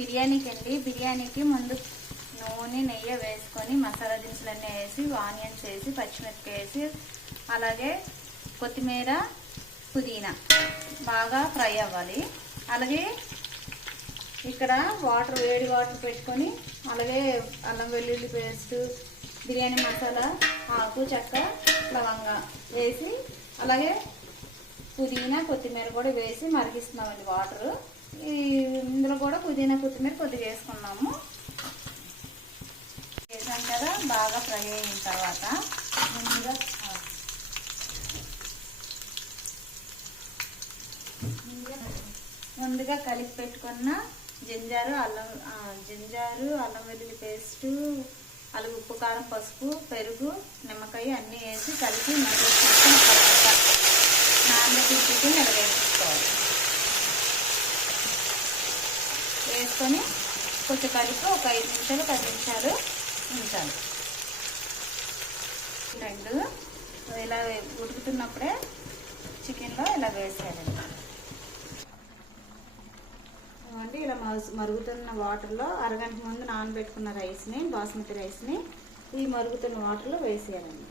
బిర్యానీకి ముందు నూనె నెయ్యి వేసుకొని మసాలా దినుసులన్నీ వేసి ఆనియన్స్ వేసి పచ్చిమిరపకాయ వేసి అలాగే కొత్తిమీర పుదీనా బాగా ఫ్రై అవ్వాలి. అలాగే ఇక్కడ వేడి వాటర్ పెట్టుకొని అలాగే అల్లం వెల్లుల్లి పేస్ట్, బిర్యానీ మసాలా, ఆకు చెక్క, లవంగా వేసి అలాగే పుదీనా కొత్తిమీర కూడా వేసి మరిగిస్తున్నామండి వాటర్. ఇందులో కూడా పుదీనా కొత్తిమీర కొద్దిగా వేసుకున్నాము. వేసాం కదా, బాగా ఫ్రై అయిన తర్వాత ముందుగా కలిపి పెట్టుకున్న జింజారు అల్లం వెల్లుల్లి పేస్ట్, అలాగే ఉప్పు కారం పసుపు పెరుగు నిమ్మకాయ అన్నీ వేసి కలిపి నానబెట్టి నిలవేసుకోవాలి. వేసుకొని కొంచెం కలిపి ఒక 5 నిమిషాలు 10 నిమిషాలు ఉంచాలి. రెండు ఇలా ఉడుకుతున్నప్పుడే చికెన్లో ఇలా వేసేయాలండి. ఇలా మరుగుతున్న వాటర్లో అరగంట ముందు నానబెట్టుకున్న బాస్మతి రైస్ని ఈ మరుగుతున్న వాటర్లో వేసేయాలండి.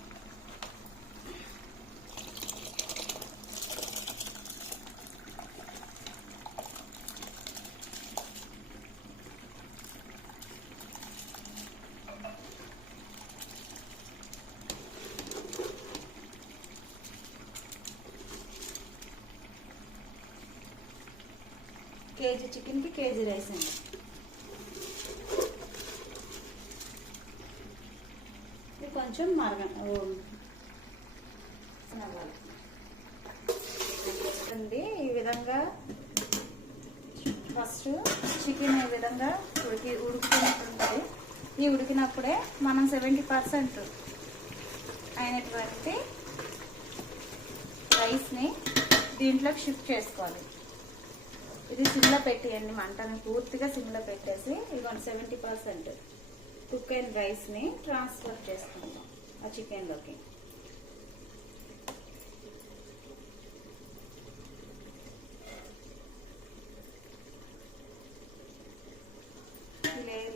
కేజీ చికెన్కి కేజీ రైస్ అండి. ఇది కొంచెం మరగండి. ఈ విధంగా ఫస్ట్ చికెన్ ఈ విధంగా ఉడుకుతున్నట్టుంటుంది. ఈ ఉడికినప్పుడే మనం 70% అయినటువంటి రైస్ని దీంట్లోకి షిఫ్ట్ చేసుకోవాలి. ఇది సిమ్లో పెట్టేయండి, మంటని పూర్తిగా సిమ్లో పెట్టేసి ఇదిగోండి 70% కుక్ అయిన రైస్ని ట్రాన్స్ఫర్ చేసుకుందాం ఆ చికెన్లోకి.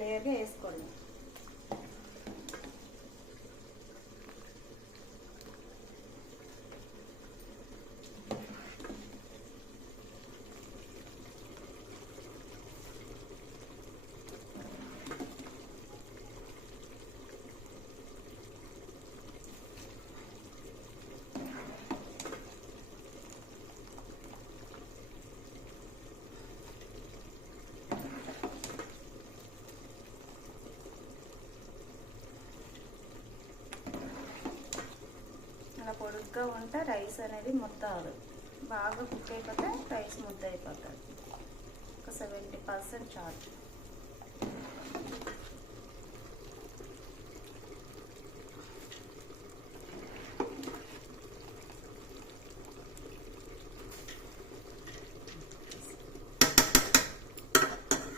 లేయర్గా వేసుకోండి. పొడుగ్గా ఉంటే రైస్ అనేది ముద్ద అవ్వదు. బాగా కుక్ అయిపోతే రైస్ ముద్ద అయిపోతుంది. ఒక 70% చాలు.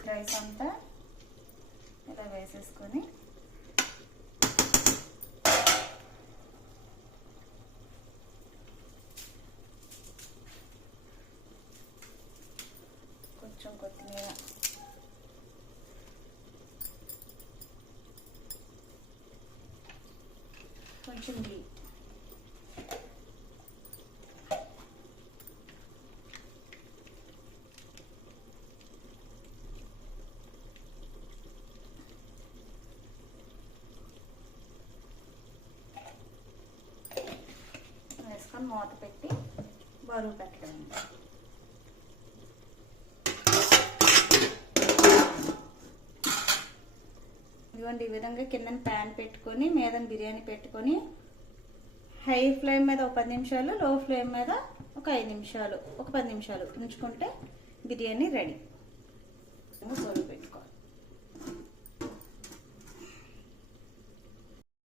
రైస్ అంతా ఇలా వేసేసుకొని కొంచెం కొత్తిమీర, కొంచెం ఘీ, వేసుకొని మూత పెట్టి బరువు పెట్టండి. ఇదిగోండి ఈ విధంగా కింద ప్యాన్ పెట్టుకొని మీద బిర్యానీ పెట్టుకొని హై ఫ్లేమ్ మీద ఒక 10 నిమిషాలు, లో ఫ్లేమ్ మీద ఒక 5 నిమిషాలు, ఒక 10 నిమిషాలు ఉంచుకుంటే బిర్యానీ రెడీ. బరువు పెట్టి